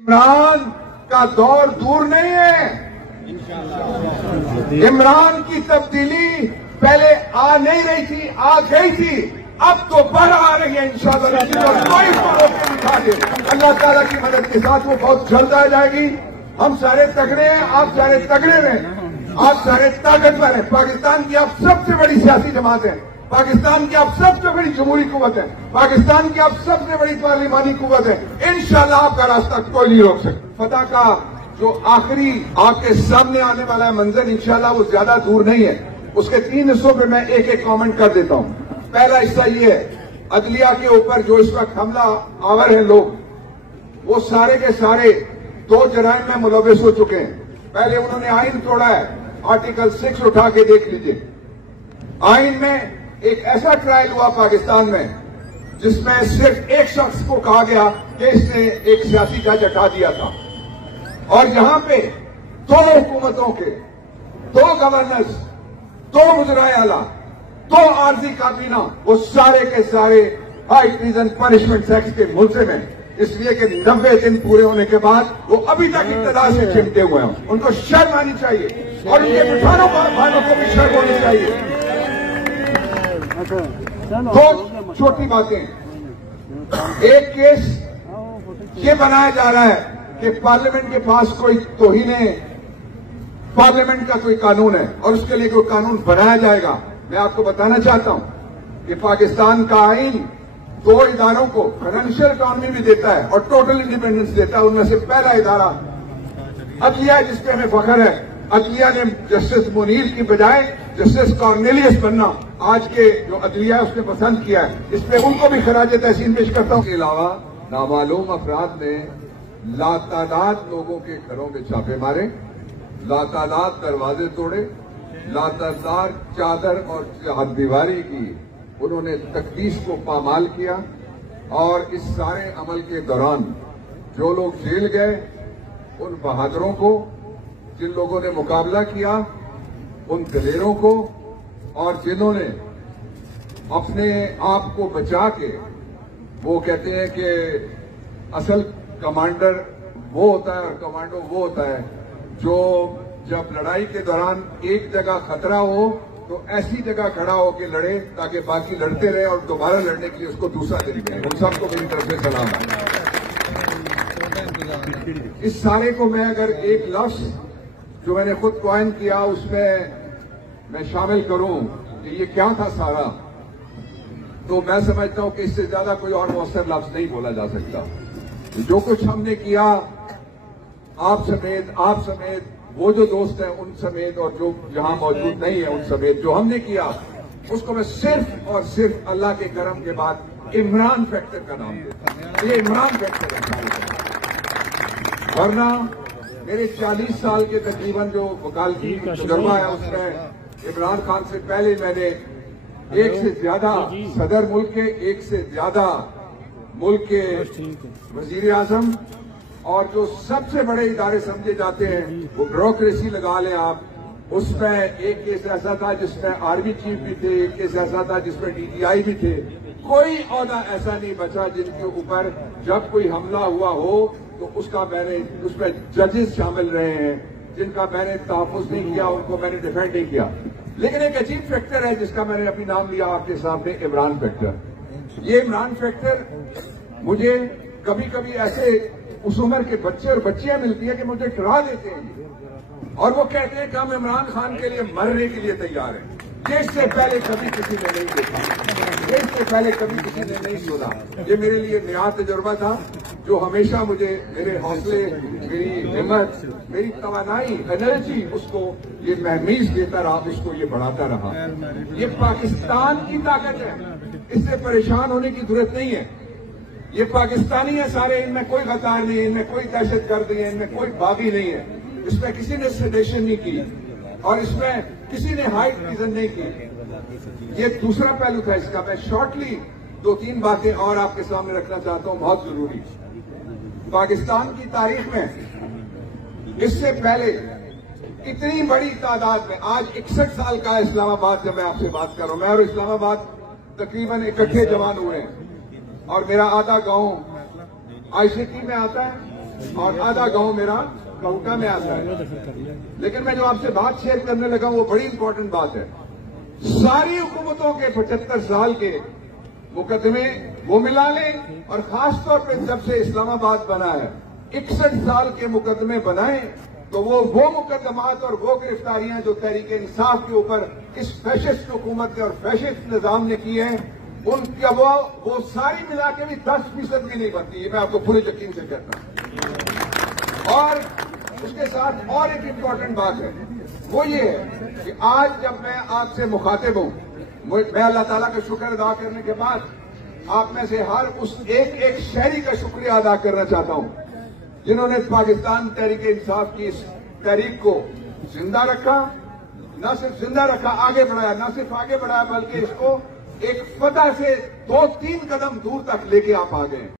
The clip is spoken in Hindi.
इमरान का दौर दूर नहीं है। इमरान की तब्दीली पहले आ नहीं रही थी, आ गई थी, अब तो बढ़ आ रही है इंशाअल्लाह। कोई इसको रोक के दिखा दे, अल्लाह ताला की मदद के साथ वो बहुत जल्द आ जाएगी। हम सारे तगड़े हैं, आप सारे तगड़े हैं, आप सारे ताकतवर हैं। पाकिस्तान की आप सबसे बड़ी सियासी जमात है, पाकिस्तान की आप सबसे बड़ी जमहूरी कुव्वत है, पाकिस्तान की आप सबसे बड़ी पार्लिमानी कुव्वत है। इंशाअल्लाह आपका रास्ता कोई नहीं रोक सकता। फतह का जो आखिरी आपके सामने आने वाला है मंजर, इंशाअल्लाह वो ज्यादा दूर नहीं है। उसके 3 हिस्सों पे मैं एक एक कमेंट कर देता हूं। पहला हिस्सा ये है, अदलिया के ऊपर जो इस वक्त हमला आवर है लोग, वो सारे के सारे 2 जराइम में मुलविस हो चुके हैं। पहले उन्होंने आइन तोड़ा है, आर्टिकल 6 उठा के देख लीजिए। आइन में एक ऐसा ट्रायल हुआ पाकिस्तान में जिसमें सिर्फ एक शख्स को कहा गया कि इसने एक सियासी जज हटा दिया था, और यहां पे 2 हुकूमतों के 2 गवर्नर्स, 2 मुजराए आला, 2 आर्जी काबीना, वो सारे के सारे हाई ट्रीजन पनिशमेंट एक्ट के मुल्जिम हैं, इसलिए कि 90 दिन पूरे होने के बाद वो अभी तक इक़्तिदार से चिमटे हुए हैं। उनको शर्म आनी चाहिए और उनके किसानों भाइयों को भी शर्म होनी चाहिए। 2 छोटी बातें, एक केस ये बनाया जा रहा है कि पार्लियामेंट के पास कोई तौहीने पार्लियामेंट का कोई कानून है और उसके लिए कोई कानून बनाया जाएगा। मैं आपको बताना चाहता हूं कि पाकिस्तान का आइन 2 इदारों को फाइनेंशियल इकॉनमी भी देता है और टोटल इंडिपेंडेंस देता है। उनमें से पहला इदारा अदलिया, जिसपे हमें फख्र है। अदलिया ने जस्टिस मुनीर की बजाय जस्टिस कॉर्नेलियस बनना आज के जो अदलिया है उसने पसंद किया है। इस पे उनको भी खराज तहसीन पेश करता हूं। इसके अलावा नामालूम अफराद ने लातादाद लोगों के घरों में छापे मारे, लातादाद दरवाजे तोड़े, लातादाद चादर और दीवारी की उन्होंने तकदीस को पामाल किया। और इस सारे अमल के दौरान जो लोग जेल गए, उन बहादुरों को, जिन लोगों ने मुकाबला किया, उन दलेरों को, और जिन्होंने अपने आप को बचा के, वो कहते हैं कि असल कमांडर वो होता है और कमांडो वो होता है जो जब लड़ाई के दौरान एक जगह खतरा हो तो ऐसी जगह खड़ा होकर लड़े ताकि बाकी लड़ते रहे और दोबारा लड़ने के लिए उसको दूसरा दिन मिले। उन सबको मेरी तरफ से सलाम है। इस सारे को मैं अगर एक लफ्ज जो मैंने खुद क्वाइन किया उसमें मैं शामिल करूं कि ये क्या था सारा, तो मैं समझता हूं कि इससे ज्यादा कोई और मौसर लफ्ज नहीं बोला जा सकता। जो कुछ हमने किया, आप समेत वो जो दोस्त हैं उन समेत, और जो यहां मौजूद नहीं है उन समेत, जो हमने किया उसको मैं सिर्फ और सिर्फ अल्लाह के करम के बाद इमरान फैक्टर का नाम देता हूं। ये इमरान फैक्टर है, वरना मेरे 40 साल के तकरीबन जो वकालती तजुर्बा है उसमें इमरान खान से पहले मैंने एक से ज्यादा सदर मुल्क के, एक से ज्यादा मुल्क के वजीर आजम, और जो सबसे बड़े इदारे समझे जाते हैं वो ब्यूरोक्रेसी लगा लें आप, उसमें एक केस ऐसा था जिसमें आर्मी चीफ भी थे, एक केस ऐसा था जिसमें DGI भी थे। कोई ओहदा ऐसा नहीं बचा जिनके ऊपर जब कोई हमला हुआ हो तो उसमें जजेस शामिल रहे हैं जिनका मैंने तहफ़्फ़ुज़ नहीं किया, उनको मैंने डिफेंड नहीं किया। लेकिन एक अजीब फैक्टर है जिसका मैंने अभी नाम लिया आपके सामने, इमरान फैक्टर। ये इमरान फैक्टर मुझे कभी कभी ऐसे उस उम्र के बच्चे और बच्चियां मिलती है कि मुझे डरा देते हैं और वो कहते हैं कि हम इमरान खान के लिए मरने के लिए तैयार हैं। इससे पहले कभी किसी ने नहीं देखा, इससे पहले कभी किसी ने नहीं सुना। ये मेरे लिए नया तजुर्बा था जो हमेशा मुझे मेरे हौसले, मेरी हिम्मत, मेरी तवानाई, एनर्जी, उसको ये महमीज देता रहा, उसको ये बढ़ाता रहा। ये पाकिस्तान की ताकत है, इससे परेशान होने की जरूरत नहीं है। ये पाकिस्तानी है सारे, इनमें कोई गद्दार नहीं है, इनमें कोई दहशतगर्द नहीं है, इनमें कोई बागी नहीं है, इसमें किसी ने सेडेशन नहीं की और इसमें किसी ने हाई ट्रीजन नहीं की। ये दूसरा पहलू था इसका। मैं शॉर्टली 2-3 बातें और आपके सामने रखना चाहता हूं, बहुत जरूरी। पाकिस्तान की तारीख में इससे पहले इतनी बड़ी तादाद में, आज 61 साल का इस्लामाबाद जब मैं आपसे बात कर रहा हूं, मैं और इस्लामाबाद तकरीबन इकट्ठे जवान हुए हैं और मेरा आधा गांव ICT में आता है और आधा गांव मेरा काउंटा में आता है। लेकिन मैं जो आपसे बात शेयर करने लगा वो बड़ी इंपॉर्टेंट बात है। सारी हुकूमतों के 75 साल के मुकदमे वो मिला लें, और खासतौर पर जब से इस्लामाबाद बना है 61 साल के मुकदमे बनाए, तो वो मुकदमात और वो गिरफ्तारियां जो तहरीक इंसाफ के ऊपर इस फैशिस्ट हुकूमत ने और फैशिस्ट निजाम ने की है, उनका वो सारी मिला के भी 10% भी नहीं बनती। ये मैं आपको पूरे यकीन से कहता हूं। और उसके साथ और एक इम्पॉर्टेंट बात है, वो ये है कि आज जब मैं आपसे मुखातिब हूं, मैं अल्लाह ताला का शुक्र अदा करने के बाद आप में से हर उस एक शहरी का शुक्रिया अदा करना चाहता हूं जिन्होंने पाकिस्तान तहरीक इंसाफ की इस तहरीक को जिंदा रखा, न सिर्फ जिंदा रखा, आगे बढ़ाया, न सिर्फ आगे बढ़ाया बल्कि इसको एक फतह से 2-3 कदम दूर तक लेके आप आ गए।